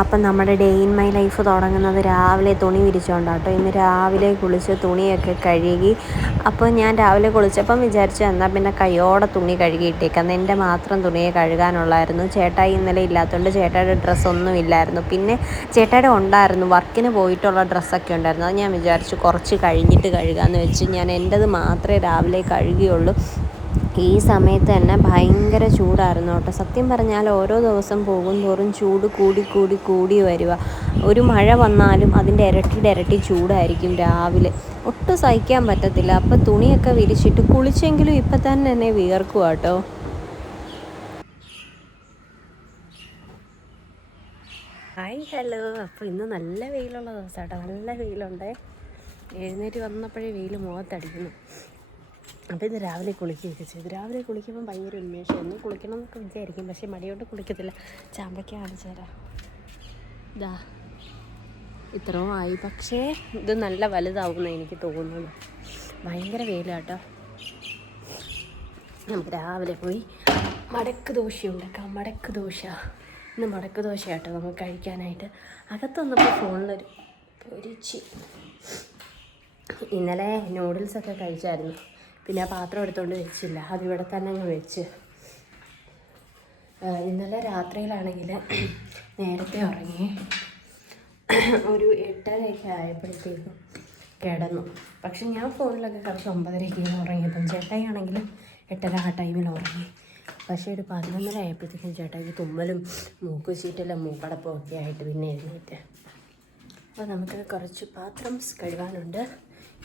അപ്പം നമ്മുടെ day in my life തുടങ്ങുന്നത് രാവിലെ തുണി വിരിച്ചുകൊണ്ടാട്ടോ. ഇന്ന് രാവിലെ കുളിച്ച് തുണിയൊക്കെ കഴുകി. അപ്പോൾ ഞാൻ രാവിലെ കുളിച്ചപ്പം വിചാരിച്ചു എന്നാൽ പിന്നെ കയ്യോടെ തുണി കഴുകിയിട്ടേക്കാം. എൻ്റെ മാത്രം തുണിയെ കഴുകാനുള്ളായിരുന്നു. ചേട്ടായി ഇന്നലെ ഇല്ലാത്തതുകൊണ്ട് ചേട്ടായിയുടെ ഡ്രസ്സൊന്നും ഇല്ലായിരുന്നു. പിന്നെ ചേട്ടായിയുടെ ഉണ്ടായിരുന്നു, വർക്കിന് പോയിട്ടുള്ള ഡ്രസ്സൊക്കെ ഉണ്ടായിരുന്നു. അത് ഞാൻ വിചാരിച്ചു കുറച്ച് കഴിഞ്ഞിട്ട് കഴുകാമെന്ന് വെച്ച് ഞാൻ എൻ്റേത് മാത്രമേ രാവിലെ കഴുകിയുള്ളൂ. ഈ സമയത്ത് തന്നെ ഭയങ്കര ചൂടായിരുന്നു കേട്ടോ. സത്യം പറഞ്ഞാൽ ഓരോ ദിവസം പോകും തോറും ചൂട് കൂടി വരിക. ഒരു മഴ വന്നാലും അതിൻ്റെ ഇരട്ടി ചൂടായിരിക്കും രാവിലെ. ഒട്ടും സഹിക്കാൻ പറ്റത്തില്ല. അപ്പോൾ തുണിയൊക്കെ വിരിച്ചിട്ട് കുളിച്ചെങ്കിലും ഇപ്പം തന്നെ വിയർക്കുക കേട്ടോ. Hi hello. അപ്പോൾ ഇന്ന് നല്ല വെയിലുള്ള ദിവസം കേട്ടോ. നല്ല വെയിലുണ്ട്. എഴുന്നേറ്റ് വന്നപ്പോഴേ വെയിൽ മുഖത്തടിക്കുന്നു. അപ്പോൾ ഇത് രാവിലെ കുളിക്കുകയൊക്കെ ചെയ്തു. രാവിലെ കുളിക്കുമ്പോൾ ഭയങ്കര ഉന്മേഷമായിരുന്നു. കുളിക്കണം എന്നൊക്കെ വിചാരിക്കും, പക്ഷേ മടിയോട്ട് കുളിക്കത്തില്ല. ചാമ്പയ്ക്ക കാണിച്ചു തരാം. ഇതാ ഇത്രയും ആയി, പക്ഷേ ഇത് നല്ല വലുതാവുമെന്ന് എനിക്ക് തോന്നുന്നത്. ഭയങ്കര വെയിലാട്ടോ. നമുക്ക് രാവിലെ പോയി മടക്ക് ദോശ ഉണ്ടാക്കാം. മടക്ക് ദോശ ഇന്ന് മടക്ക് ദോശ കേട്ടോ നമുക്ക് കഴിക്കാനായിട്ട്. അകത്ത് വന്നപ്പോൾ ഫോണിലൊരു പൊരിച്ച്. ഇന്നലെ നൂഡിൽസൊക്കെ കഴിച്ചായിരുന്നു. പിന്നെ ആ പാത്രം എടുത്തുകൊണ്ട് വെച്ചില്ല, അതിവിടെ തന്നെ അങ്ങ് വെച്ച്. ഇന്നലെ രാത്രിയിലാണെങ്കിൽ നേരത്തെ ഉറങ്ങി. ഒരു 8:30 ആയപ്പോഴത്തേക്കും കിടന്നു. പക്ഷെ ഞാൻ ഫോണിലൊക്കെ കളിച്ച് 9:30 ഉറങ്ങിയപ്പം ചേട്ടായി ആണെങ്കിൽ 8:30 ആ ടൈമിൽ ഉറങ്ങി. പക്ഷേ ഒരു 11:30 ആയപ്പോഴത്തേക്കും ചേട്ടായിക്ക് തുമ്മലും മൂക്കുചീറ്റലും മൂക്കടപ്പും ഒക്കെ ആയിട്ട് പിന്നെ എഴുന്നേറ്റ്. അപ്പോൾ നമുക്ക് കുറച്ച് പാത്രം കഴുകാനുണ്ട്.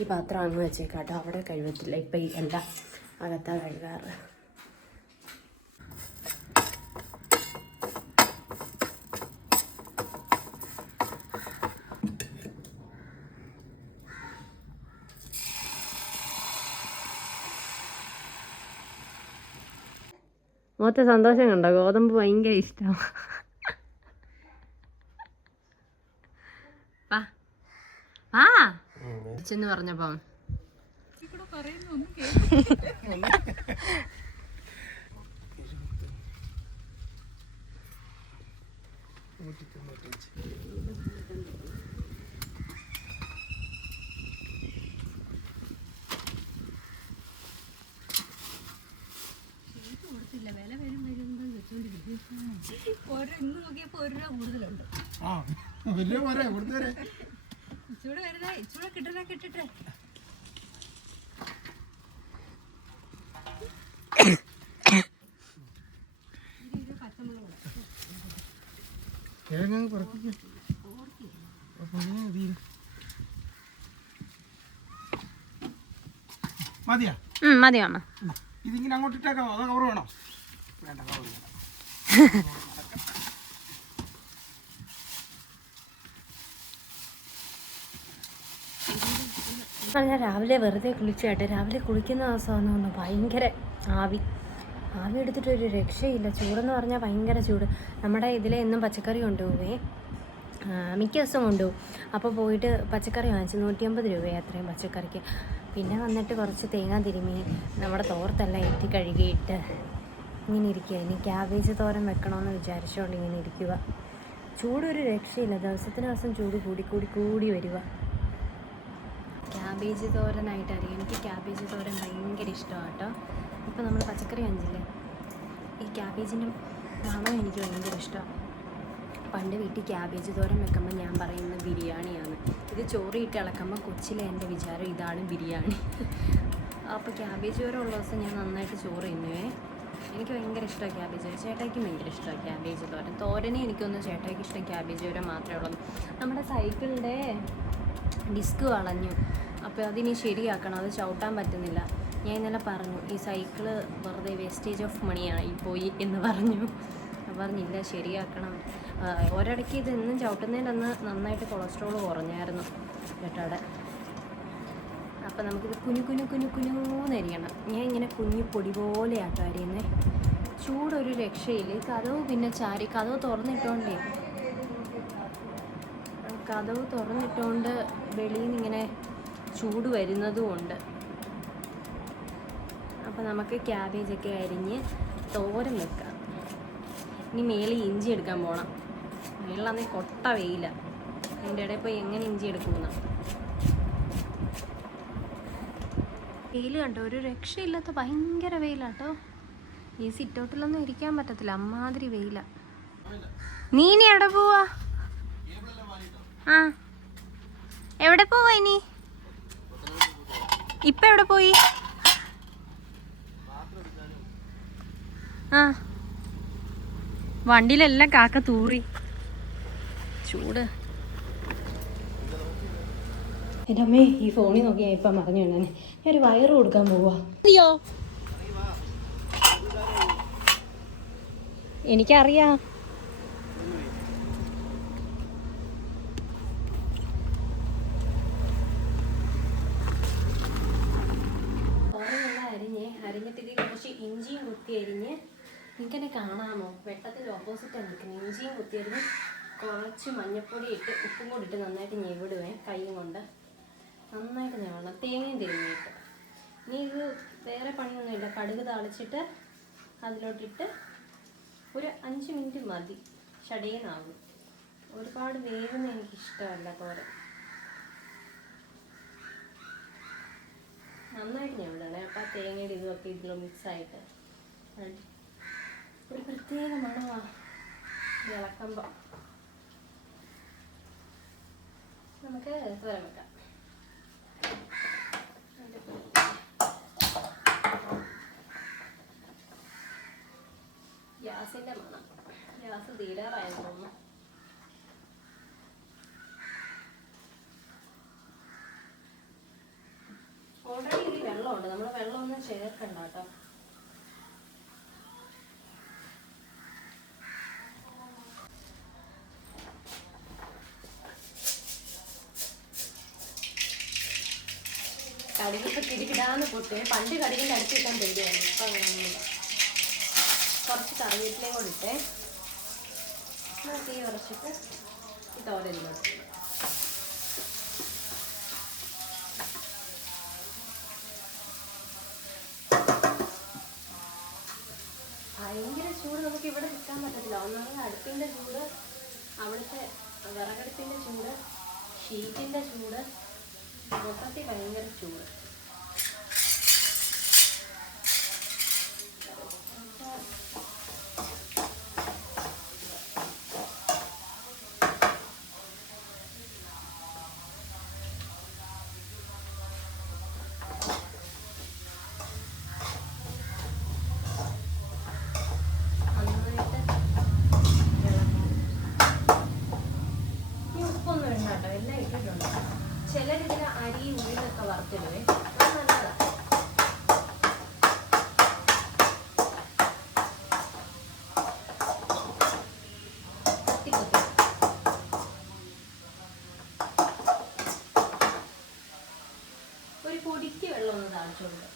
ഈ പാത്രം അങ്ങ് വെച്ചേക്കാട്ടോ, അവിടെ കഴുകത്തില്ല. ഇപ്പം ഈ എല്ലാം അകത്താ കഴുകാറ്. മൊത്തം സന്തോഷം കണ്ടോ? ഗോതമ്പ് ഭയങ്കര ഇഷ്ടമാണ്. എന്ന് പറഞ്ഞപ്പം വില വരും ഇന്ന് നോക്കിയപ്പോ ₹1 കൂടുതലുണ്ട്. ഇച്ചൂടെ വരുന്നേ, ഇച്ചൂടെ കിട്ടട്ടെ. മതിയാ? മതി മാമ. ഇതിങ്ങനെ അങ്ങോട്ട് ഇട്ടേക്കാമോ? അതോ കവർ വേണോ? വേണ്ട, കവർ വേണ്ട. ഞാൻ രാവിലെ വെറുതെ കുളിച്ചാട്ടെ. രാവിലെ കുളിക്കുന്ന ദിവസമാണെന്ന് തോന്നുന്നു. ഭയങ്കര ആവി എടുത്തിട്ടൊരു രക്ഷയില്ല. ചൂടെന്ന് പറഞ്ഞാൽ ഭയങ്കര ചൂട്. നമ്മുടെ ഇതിലെ എന്നും പച്ചക്കറി കൊണ്ടുപോവേ, മിക്ക ദിവസം കൊണ്ടുപോകും. അപ്പോൾ പോയിട്ട് പച്ചക്കറി വാങ്ങിച്ചു 150 രൂപയാണ് അത്രയും പച്ചക്കറിക്ക്. പിന്നെ വന്നിട്ട് കുറച്ച് തേങ്ങ തിരുമ്മി നമ്മുടെ തോർത്തെല്ലാം എത്തി കഴുകിയിട്ട് ഇങ്ങനെ ഇരിക്കുക. ഇനി ക്യാബേജ് തോരൻ വെക്കണമെന്ന് വിചാരിച്ചുകൊണ്ട് ഇങ്ങനെ ഇരിക്കുക. ചൂടൊരു രക്ഷയില്ല. ദിവസം ചൂട് കൂടി വരിക. ക്യാബേജ് തോരനായിട്ട് അറിയാം. എനിക്ക് ക്യാബേജ് തോരൻ ഭയങ്കര ഇഷ്ടമാണ് കേട്ടോ. ഇപ്പോൾ നമ്മൾ പച്ചക്കറി വാങ്ങിച്ചില്ലേ, ഈ ക്യാബേജിൻ്റെ മണം എനിക്ക് ഭയങ്കര ഇഷ്ടമാണ്. പണ്ട് വീട്ടിൽ ക്യാബേജ് തോരൻ വെക്കുമ്പോൾ ഞാൻ പറയുന്നത് ബിരിയാണിയാണ്. ഇത് ചോറിയിട്ട് ഇളക്കുമ്പോൾ കൊച്ചിലെ എൻ്റെ വിചാരം ഇതാണ് ബിരിയാണി. അപ്പോൾ ക്യാബേജ് തോരൻ ഉള്ള ദിവസം ഞാൻ നന്നായിട്ട് ചോറ് തിന്നുവേ. എനിക്ക് ഭയങ്കര ഇഷ്ടമാണ് ക്യാബേജ് തോരൻ. ചേട്ടായിക്ക് ഭയങ്കര ഇഷ്ടമാണ് ക്യാബേജ് തോരൻ. തോരനെ എനിക്കൊന്നും ചേട്ടായിക്ക് ഇഷ്ടം ക്യാബേജ് തോരൻ മാത്രമേ ഉള്ളൂ. നമ്മുടെ സൈക്കിളിൻ്റെ ഡിസ്ക് വളഞ്ഞു. അപ്പോൾ അതിനി ശരിയാക്കണം. അത് ചവിട്ടാൻ പറ്റുന്നില്ല. ഞാൻ ഇന്നലെ പറഞ്ഞു ഈ സൈക്കിള് വെറുതെ വേസ്റ്റേജ് ഓഫ് മണിയായി പോയി എന്ന് പറഞ്ഞു. പറഞ്ഞില്ല, ശരിയാക്കണം. ഒരിടയ്ക്ക് ഇത് എന്നും ചവിട്ടുന്നതിനൊന്ന് നന്നായിട്ട് കൊളസ്ട്രോൾ കുറഞ്ഞായിരുന്നു ചേട്ടാടെ. അപ്പം നമുക്കിത് കുഞ്ഞുന്നരിയണം. ഞാൻ ഇങ്ങനെ കുഞ്ഞു പൊടി പോലെയാട്ടോ അരിയുന്നേ. ചൂടൊരു രക്ഷയില്ല. കതവ് പിന്നെ ചാരി കതവ് തുറന്നിട്ടുകൊണ്ട് വെളിയിൽ നിന്ന് ഇങ്ങനെ ചൂട് വരുന്നതുമുണ്ട്. അപ്പോൾ നമുക്ക് ക്യാബേജൊക്കെ അരിഞ്ഞ് തോരൻ വെക്കാം. ഇനി മേളിൽ ഇഞ്ചി എടുക്കാൻ പോകണം. വെയിലാന്നേ കൊട്ട വെയില. അതിൻ്റെ ഇടയിൽ പോയി എങ്ങനെ ഇഞ്ചി എടുക്കുന്ന വെയിൽ കണ്ടോ, ഒരു രക്ഷയില്ലാത്ത ഭയങ്കര വെയിലാട്ടോ. ഈ സിറ്റൗട്ടിലൊന്നും ഇരിക്കാൻ പറ്റത്തില്ല, അമ്മാതിരി വെയില. നീ ഇനി എവിടെ പോവാ? ആ, എവിടെ പോവാ ഇനി? ഇപ്പൊ എവിടെ പോയി? ആ, വണ്ടിയിലെല്ലാം കാക്ക തൂറി. ചൂട്. എൻ്റെ അമ്മേ, ഈ ഫോണിൽ നോക്കി ഞാൻ ഇപ്പം പറഞ്ഞു ഞാൻ ഒരു വയറ് കൊടുക്കാൻ പോവാ. അയ്യോ, എനിക്കറിയാം. അരിഞ്ഞിട്ട് ഇതിൽ കുറച്ച് ഇഞ്ചിയും കുത്തി അരിഞ്ഞ്, നിങ്ങൾക്കെന്നെ കാണാമോ, വെട്ടത്തിൽ ഓപ്പോസിറ്റാണ് നിൽക്കുന്നത്. ഇഞ്ചിയും കുത്തി അരിഞ്ഞ് കുറച്ച് മഞ്ഞൾപ്പൊടി ഇട്ട് ഉപ്പും കൂടി ഇട്ട് നന്നായിട്ട് ഞെവിടുവേ, കൈയും കൊണ്ട് നന്നായിട്ട് ഞെവണം. തേങ്ങയും ഇട്ട് ഇനി ഇത് വേറെ പണിയൊന്നുമില്ല. കടുക് താളിച്ചിട്ട് അതിലോട്ടിട്ട് ഒരു 5 മിനിറ്റ് മതി, ചടേന്നാകും. ഒരുപാട് വേവുന്ന എനിക്കിഷ്ടമല്ല തോരൻ. നന്നായിട്ട് ഞെവിടണേ. അപ്പം ആ തേങ്ങയുടെ ഇതുമൊക്കെ ഇതിലോ മിക്സായിട്ട് ഒരു പ്രത്യേക മണമാണ് ഇളക്കുമ്പോൾ. നമുക്ക് തോരൻ വെക്കാം. ഗ്യാസിൻ്റെ മണം, ഗ്യാസ് തീരാറായെന്ന് തോന്നുന്നു. ഓൾറെഡി ഇതിൽ വെള്ളമുണ്ട്, നമ്മൾ വെള്ളമൊന്നും ചേർക്കണ്ട കേട്ടോ. കടുകിപ്പോൾ കിടികിടാന്ന് പൊട്ടേ. പണ്ട് കടുകിൻ്റെ അടുത്തിട്ടാൻ പേടിയാണ്, ഇപ്പം അങ്ങനെയൊന്നുമില്ല. കുറച്ച് കറിവേപ്പിലയും കൂടി ഇട്ടേ. തീ ഉറച്ചിട്ട് ഈ തോരയിലോട്ട് ഭയങ്കര ചൂട് നമുക്ക് ഇവിടെ നിൽക്കാൻ പറ്റത്തില്ല. ഒന്നാമത് അടുപ്പിൻ്റെ ചൂട്, അവിടുത്തെ വിറകടുപ്പിൻ്റെ ചൂട്, ഷീറ്റിൻ്റെ ചൂട്, മൊത്തത്തിൽ ഭയങ്കര ചൂട്. എല്ലാം ഇട്ടിട്ടുണ്ട്. ചിലരിതിൽ അരി ഉള്ളിലൊക്കെ വറുത്തിടുവേ, അത് നല്ലതാണ്. ഒരു പൊടിക്ക് വെള്ളം ഒന്ന് താഴ്ചോണ്ട്,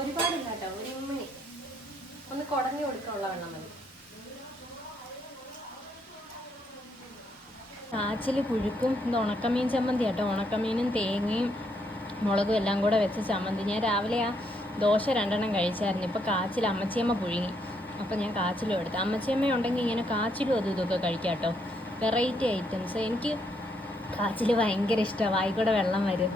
ഒരുപാടില്ല കേട്ടോ, ഒരു ഉമ്മണി ഒന്ന് കുടഞ്ഞു കൊടുക്കാനുള്ള വെള്ളം മതി. കാച്ചിൽ പുഴുക്കും ഇത് ഉണക്കമീൻ ചമ്മന്തി കേട്ടോ. ഉണക്കമീനും തേങ്ങയും മുളകും എല്ലാം കൂടെ വെച്ച ചമ്മന്തി. ഞാൻ രാവിലെ ആ ദോശ 2 കഴിച്ചായിരുന്നു. ഇപ്പോൾ കാച്ചിൽ അമ്മച്ചിയമ്മ പുഴുങ്ങി, അപ്പോൾ ഞാൻ കാച്ചിലും എടുത്തു. അമ്മച്ചിയമ്മ ഉണ്ടെങ്കിൽ ഇങ്ങനെ കാച്ചിലും അതും ഇതൊക്കെ കഴിക്കാം കേട്ടോ, വെറൈറ്റി ഐറ്റംസ്. എനിക്ക് കാച്ചിൽ ഭയങ്കര ഇഷ്ടമാണ്, വായിക്കൂടെ വെള്ളം വരും.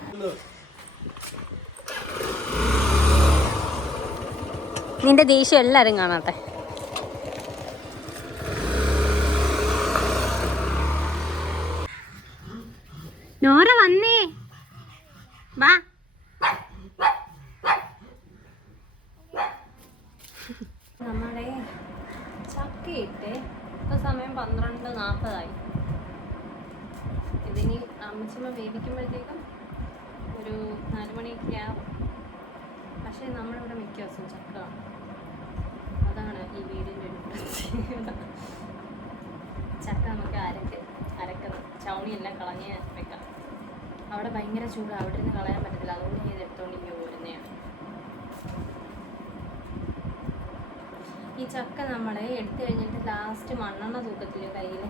നിന്റെ ദേഷ്യം എല്ലാവരും കാണട്ടെ. നോറ വന്നേ, വാ. നമ്മുടെ ചക്കയിട്ട് ഇപ്പോൾ സമയം 12:40. ഇതിനി അമ്മച്ചമ്മ വേവിക്കുമ്പോഴത്തേക്കും ഒരു 4 മണിയൊക്കെ ആവും. പക്ഷേ നമ്മളിവിടെ മിക്ക ദിവസവും ചക്ക കാണും. അതാണ് ഈ വീടിൻ്റെ ഒരു പ്രത്യേകത. ചക്ക നമുക്ക് അരക്കണം, ചവണിയെല്ലാം കളഞ്ഞ് വെക്കാം. അവിടെ ഭയങ്കര ചൂട്, അവിടെ നിന്ന് കളയാൻ പറ്റത്തില്ല, അതുകൊണ്ട് ഞാൻ എടുത്തോണ്ട് ഇങ്ങനെ പോരുന്നതാണ്. ഈ ചക്ക നമ്മളെ എടുത്തു കഴിഞ്ഞിട്ട് ലാസ്റ്റ് മണ്ണെണ്ണ തൂക്കത്തില്ലേ കയ്യിൽ,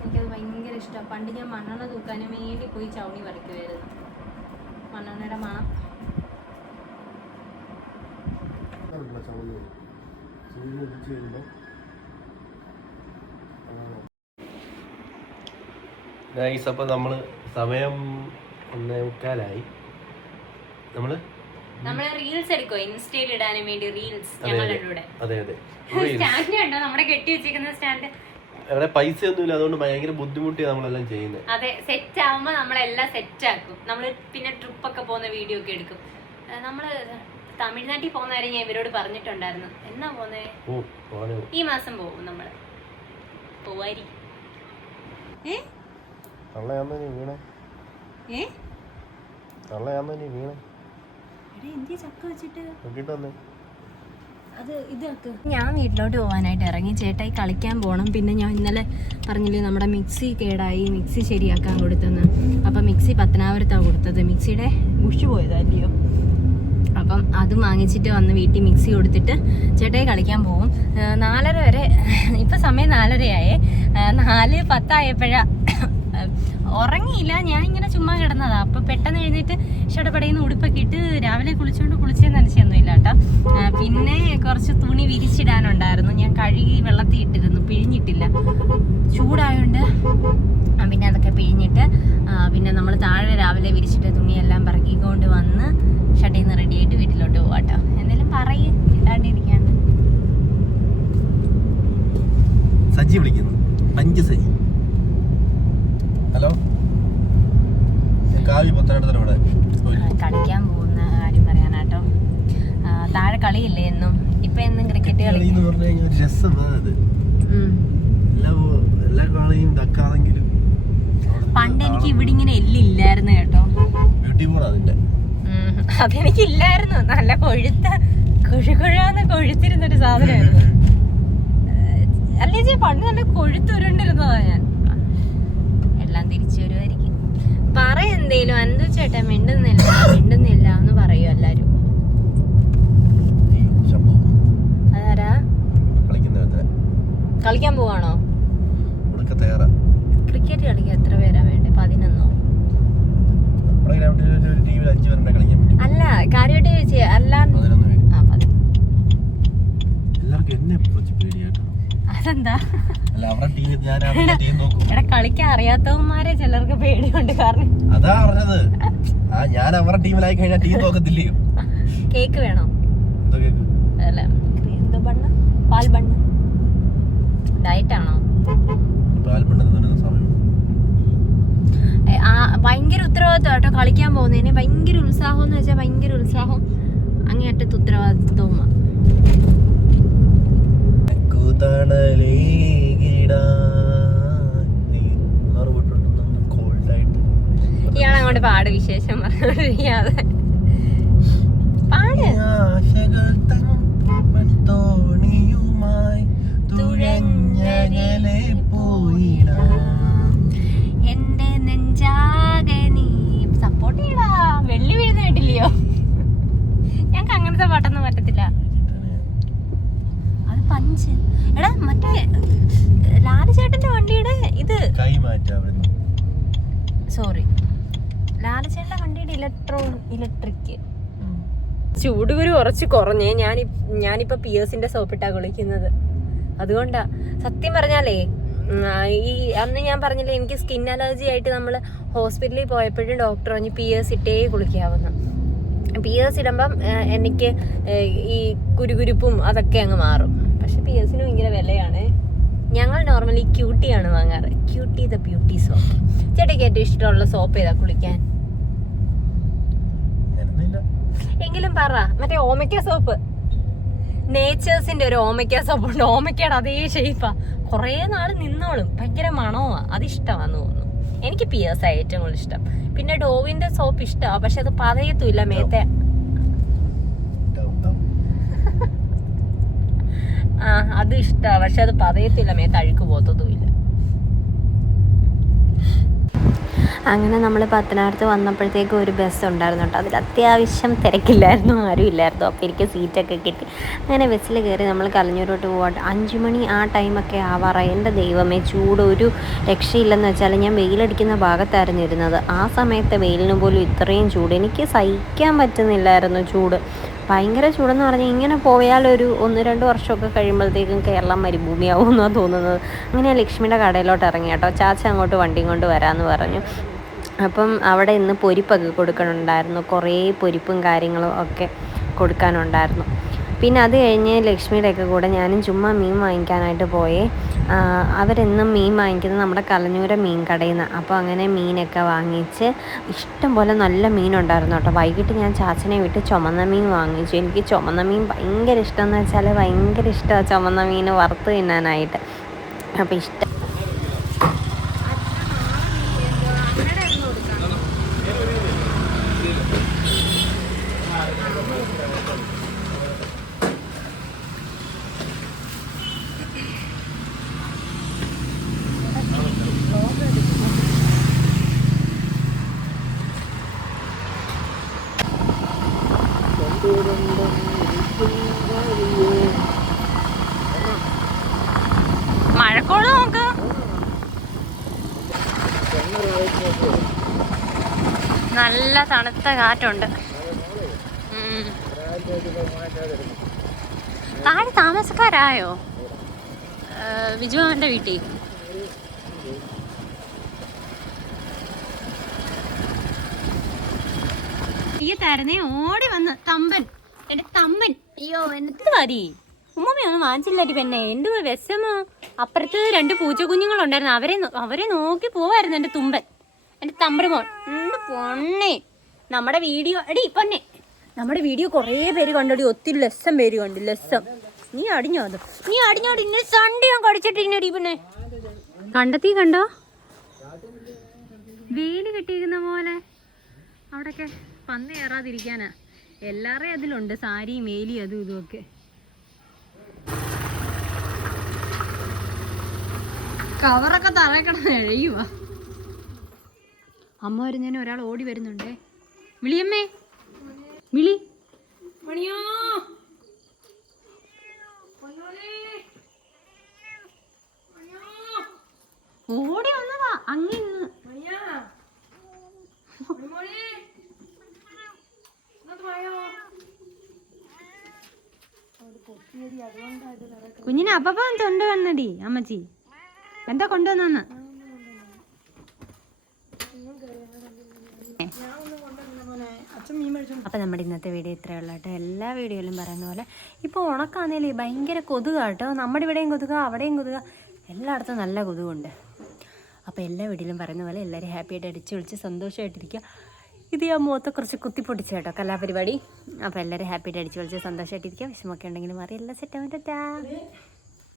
എനിക്കത് ഭയങ്കര ഇഷ്ടമാണ്. പണ്ട് ഞാൻ മണ്ണെണ്ണ തൂക്കാനും വേണ്ടി പോയി ചവണി വരയ്ക്കുമായിരുന്നു. മണ്ണെണ്ണയുടെ മണം അപ്പൊ നമ്മള് സമയം 1:15 നമ്മള് റീൽസ് എടുക്കോ ഇൻസ്റ്റയിൽ ഇടാനും വേണ്ടി റീൽസ് ഞങ്ങളുടെ അതെ അതെ സ്റ്റാൻഡ് ഉണ്ടോ നമ്മുടെ കെട്ടി വെച്ചിരിക്കുന്ന സ്റ്റാൻഡ് അവിടെ പൈസ ഒന്നുമില്ല, അതുകൊണ്ട് ഭയങ്കര ബുദ്ധിമുട്ടി നമ്മളെല്ലാം ചെയ്യുന്നത്. അതെ, സെറ്റ് ആവുമ്പോ നമ്മളെല്ലാം സെറ്റ് ആക്കും. നമ്മള് പിന്നെ ട്രിപ്പ് ഒക്കെ പോകുന്ന വീഡിയോ ഒക്കെ എടുക്കും. നമ്മള് തമിഴ്നാട്ടിൽ പോകുന്ന കാര്യം ഞാൻ ഇവരോട് പറഞ്ഞിട്ടുണ്ടായിരുന്നു. എന്നാ പോന്നേ? ഈ മാസം പോകും നമ്മള്. പോവായിരിക്കും. ചക്ക വെച്ചിട്ട് ഞാൻ വീട്ടിലോട്ട് പോകാനായിട്ട് ഇറങ്ങി. ചേട്ടായി കളിക്കാൻ പോകണം. പിന്നെ ഞാൻ ഇന്നലെ പറഞ്ഞില്ലേ നമ്മുടെ മിക്സി കേടായി, മിക്സി ശരിയാക്കാൻ കൊടുത്തെന്ന്. അപ്പം മിക്സി പത്തനാപുരത്താണ് കൊടുത്തത്. മിക്സിയുടെ ഉഷ് പോയതല്ലയോ. അപ്പം അത് വാങ്ങിച്ചിട്ട് വന്ന് വീട്ടിൽ മിക്സി കൊടുത്തിട്ട് ചേട്ടായി കളിക്കാൻ പോകും. 4:30 വരെ. ഇപ്പം സമയം 4:30 4:10 ഉറങ്ങിയില്ല. ഞാൻ ഇങ്ങനെ ചുമ്മാ കിടന്നതാ. അപ്പം പെട്ടെന്ന് എഴുന്നേറ്റ് ഷടപടയിന്ന് ഉടുപ്പൊക്കെ ഇട്ട് രാവിലെ കുളിച്ചെന്ന് നനച്ചൊന്നുമില്ല കേട്ടോ. പിന്നെ കുറച്ച് തുണി വിരിച്ചിടാനുണ്ടായിരുന്നു. ഞാൻ കഴുകി വെള്ളത്തിൽ ഇട്ടിരുന്നു, പിഴിഞ്ഞിട്ടില്ല. ചൂടായോണ്ട് പിന്നെ അതൊക്കെ പിഴിഞ്ഞിട്ട് പിന്നെ നമ്മൾ താഴെ രാവിലെ വിരിച്ചിട്ട് തുണിയെല്ലാം പറക്കിക്കൊണ്ട് വന്ന് ഷട്ടിൽ നിന്ന് റെഡിയായിട്ട് വീട്ടിലോട്ട് പോവാട്ടോ. എന്തെങ്കിലും പറയും ഇല്ലാണ്ടിരിക്കാണ്ട്. സജി വിളിക്കുന്നു. 5 സജി. ഹലോ, കളിക്കാൻ പോകുന്ന കാര്യം പറയാനാട്ടോ. താഴെ കളിയില്ലേ എന്നും. ഇപ്പൊ എന്നും ക്രിക്കറ്റ് കളി. പണ്ട് എനിക്ക് ഇവിടെ ഇങ്ങനെ എല്ലില്ലായിരുന്നു കേട്ടോ. അതെനിക്കില്ലായിരുന്നു. നല്ല കൊഴുത്തിരുന്നൊരു സാധനമായിരുന്നു. അല്ലേ പണ്ട് നല്ല കൊഴുത്തുരുണ്ടിരുന്നതാ ഞാൻ. എല്ലാം തിരിച്ചു വരുമായിരിക്കും. പറയെന്തേലും അന്തു ചേട്ടാ മിണ്ടുന്നില്ല എന്ന് പറയൂ എല്ലാരും. അതാരാ? കളിക്കാൻ പോവാണോ? ക്രിക്കറ്റ് കളിക്കാൻ എത്ര പേരാ വേണ്ടേ? 11? അല്ല, കാര്യമായിട്ട് ചോദിച്ചേ. അതെന്താ? എടാ, കളിക്കാൻ അറിയാത്തവന്മാരെ ചിലർക്ക് പേടിയുണ്ട്. കാരണം അതാ പറഞ്ഞത്, ഞാൻ അവരുടെ ടീമിലായി കഴിഞ്ഞാൽ ടീം നോക്കത്തില്ലയോ. കേക്ക് വേണോ? അല്ല, എന്തോ ബണ്ണ? പാൽ ബണ്ണ ഡയറ്റ് ആണോ? ഭയങ്കര ഉത്തരവാദിത്വം കേട്ടോ കളിക്കാൻ പോകുന്നതിന്. ഭയങ്കര ഉത്സാഹം എന്ന് വെച്ചാൽ ഭയങ്കര ഉത്സാഹം. അങ്ങേയറ്റത്തെ ഉത്തരവാദിത്വവും. ഇയാളങ്ങോട്ട് പാട് വിശേഷം പറഞ്ഞോണ്ടിരിക്കാതെ. പാട്. എന്റെ നെഞ്ചാകനി സപ്പോർട്ട് ചെയ്യടാ. വെള്ളി വീഴുന്ന കേട്ടില്ലയോ? ഞങ്ങക്ക് അങ്ങനത്തെ പാട്ടൊന്നും പറ്റത്തില്ല. അത് പഞ്ച്. എടാ, മറ്റേ ലാലുചേട്ടന്റെ വണ്ടിയുടെ ഇത് സോറി, ലാലുചേട്ടന്റെ വണ്ടിയുടെ ഇലക്ട്രിക് ചൂടുകുരു കുറച്ച് കുറഞ്ഞേ. ഞാനിപ്പോ പിയേഴ്സിന്റെ സോപ്പിട്ടാ കുളിക്കുന്നത്. അതുകൊണ്ടാ. സത്യം പറഞ്ഞാലേ, ഈ അന്ന് ഞാൻ പറഞ്ഞില്ലേ എനിക്ക് സ്കിൻ അലർജി ആയിട്ട് നമ്മൾ ഹോസ്പിറ്റലിൽ പോയപ്പോഴും ഡോക്ടർ പറഞ്ഞ് പിയേഴ്സ് ഇട്ടേ കുളിക്കാവുന്നു. പിയേഴ്സ് ഇടുമ്പം എനിക്ക് ഈ കുരുകുരുപ്പും അതൊക്കെ അങ്ങ് മാറും. പക്ഷെ പിയേഴ്സിന് ഭയങ്കര വിലയാണ്. ഞങ്ങൾ നോർമലി ക്യൂട്ടിയാണ് വാങ്ങാറ്. Cutie the beauty soap. ചേട്ടയ്ക്ക് ഏറ്റവും ഇഷ്ടമുള്ള സോപ്പ് ഏതാ കുളിക്കാൻ? എങ്കിലും പറ. മറ്റേ ഓമയ്ക്ക സോപ്പ്, നേച്ചേഴ്സിന്റെ ഒരു ഓമയ്ക്ക സോപ്പ് ഉണ്ട്. ഓമയ്ക്കയുടെ അതേ ഷേപ്പാ. കുറേ നാൾ നിന്നോളും. ഭയങ്കര മണമാ. അതിഷ്ടമാന്ന് തോന്നുന്നു. എനിക്ക് പിയേഴ്സാ ഏറ്റവും കൂടുതൽ ഇഷ്ടം. പിന്നെ ഡോവിന്റെ സോപ്പ് ഇഷ്ടമാ, പക്ഷെ അത് പതയത്തുമില്ല മേത്തെ. അത് ഇഷ്ടമാ, പക്ഷെ അത് പതയത്തില്ല, മേത്ത് അഴുക്ക് പോത്തതുമില്ല. അങ്ങനെ നമ്മൾ പത്തനാപുരത്ത് വന്നപ്പോഴത്തേക്കും ഒരു ബസ് ഉണ്ടായിരുന്നു കേട്ടോ. അതിൽ അത്യാവശ്യം തിരക്കില്ലായിരുന്നു, ആരും ഇല്ലായിരുന്നു. അപ്പോൾ എനിക്ക് സീറ്റൊക്കെ കിട്ടി. അങ്ങനെ ബസ്സിൽ കയറി നമ്മൾ കലഞ്ഞൂരോട്ട് പോകട്ടെ. 5 മണി ആ ടൈമൊക്കെ ആവാറായി. എൻ്റെ ദൈവമേ, ചൂട് ഒരു രക്ഷയില്ലെന്ന് വെച്ചാൽ ഞാൻ വെയിലടിക്കുന്ന ഭാഗത്തായിരുന്നു ഇരുന്നത്. ആ സമയത്ത് വെയിലിന് പോലും ഇത്രയും ചൂട് എനിക്ക് സഹിക്കാൻ പറ്റുന്നില്ലായിരുന്നു. ചൂട് ഭയങ്കര ചൂടെന്ന് പറഞ്ഞാൽ ഇങ്ങനെ പോയാൽ ഒരു 1-2 വർഷമൊക്കെ കഴിയുമ്പോഴത്തേക്കും കേരളം മരുഭൂമിയാവും എന്നാണ് തോന്നുന്നത്. അങ്ങനെ ലക്ഷ്മിയുടെ കടയിലോട്ട് ഇറങ്ങി കേട്ടോ. ചാച്ച അങ്ങോട്ട് വണ്ടിയും കൊണ്ട് വരാമെന്ന് പറഞ്ഞു. അപ്പം അവിടെ ഇന്ന് പൊരിപ്പൊക്കെ കൊടുക്കണുണ്ടായിരുന്നു. കുറേ പൊരിപ്പും കാര്യങ്ങളും ഒക്കെ കൊടുക്കാനുണ്ടായിരുന്നു. പിന്നെ അത് കഴിഞ്ഞ് ലക്ഷ്മിയുടെയൊക്കെ കൂടെ ഞാനും ചുമ്മാ മീൻ വാങ്ങിക്കാനായിട്ട് പോയേ. അവരെന്നും മീൻ വാങ്ങിക്കുന്നത് നമ്മുടെ കലഞ്ഞൂര മീൻ കടയിൽ നിന്ന്. അപ്പോൾ അങ്ങനെ മീനൊക്കെ വാങ്ങിച്ച് ഇഷ്ടം പോലെ നല്ല മീനുണ്ടായിരുന്നു കേട്ടോ. വൈകിട്ട് ഞാൻ ചാച്ചനെ വിട്ട് ചുമന്ന മീൻ വാങ്ങിച്ചു. എനിക്ക് ചുമന്ന മീൻ ഭയങ്കര ഇഷ്ടമെന്ന് വെച്ചാൽ ഭയങ്കര ഇഷ്ടമാണ് ചുമന്ന മീൻ വറുത്ത് തിന്നാനായിട്ട്. അപ്പോൾ ഇഷ്ടം മഴക്കോള് നോക്ക്. നല്ല തണുത്ത കാറ്റുണ്ട്. താഴെ താമസക്കാരായോ വിജുവാന്റെ വീട്ടിൽ? തരുന്നേ ഓടി വന്ന് തമ്പൻ, എന്റെ തമ്മൻ. അയ്യോ എന്നിട്ട് മതി ഉമ്മയൊന്നും വാങ്ങിച്ചില്ലാടി പെണ്ണെ. എന്റെ വിഷമോ. അപ്പുറത്ത് 2 പൂച്ചക്കുഞ്ഞുങ്ങളുണ്ടായിരുന്നു. അവരെ നോക്കി പോവായിരുന്നു എന്റെ തുമ്പൻ, എന്റെ തമ്പരുമോൻ. പൊണ്ണേ നമ്മുടെ വീഡിയോ എടി പൊന്നെ, നമ്മുടെ വീഡിയോ കുറേ പേര് കണ്ടോടി. ഒത്തിരി ലക്ഷം പേര് കണ്ടു. ലക്ഷം. നീ അടിഞ്ഞോട് ഇന്ന സൺഡേ ഞാൻ കടിച്ചിട്ടിടി പിന്നെ. കണ്ടെത്തി കണ്ടോ വേലി കെട്ടിയിരിക്കുന്ന പോലെ. അവിടെയൊക്കെ പന്ത് കയറാതിരിക്കാനാ. എല്ലാവരുടെയും അതിലുണ്ട് സാരിയും വേലിയും അതും ഇതുമൊക്കെ. കവറൊക്കെ തറക്കിടന്ന് എഴയുവാ. അമ്മ വരുന്നതിന് ഒരാൾ ഓടി വരുന്നുണ്ടേ. വിളിയമ്മേ, വിളി. മണിയോ ഓടി വന്നതാ അങ്ങനെ. കുഞ്ഞിനെ അപ്പ കൊണ്ടുവന്നടി അമ്മച്ചി. എന്താ കൊണ്ടുവന്ന? അപ്പം നമ്മുടെ ഇന്നത്തെ വീഡിയോ ഇത്രയേ ഉള്ളൂ കേട്ടോ. എല്ലാ വീഡിയോയിലും പറയുന്ന പോലെ ഇപ്പോൾ ഉണക്കാന്നേലേ ഭയങ്കര കൊതുക കേട്ടോ. നമ്മുടെ ഇവിടെയും കൊതുക, അവിടെയും കൊതുക, എല്ലായിടത്തും നല്ല കൊതുകുണ്ട്. അപ്പോൾ എല്ലാ വീഡിയോയിലും പറയുന്ന പോലെ എല്ലാവരും ഹാപ്പിയായിട്ട് അടിച്ച് വിളിച്ച് സന്തോഷമായിട്ടിരിക്കുക. ഇത് ഞാൻ മുഖത്തെ കുറച്ച് കുത്തിപ്പൊട്ടിച്ചു കേട്ടോ കലാപരിപാടി. അപ്പോൾ എല്ലാവരും ഹാപ്പിയായിട്ട് അടിച്ച് വിളിച്ച് സന്തോഷമായിട്ടിരിക്കുക. വിഷമമൊക്കെ ഉണ്ടെങ്കിലും മാറി എല്ലാം സെറ്റാൻ പറ്റാ.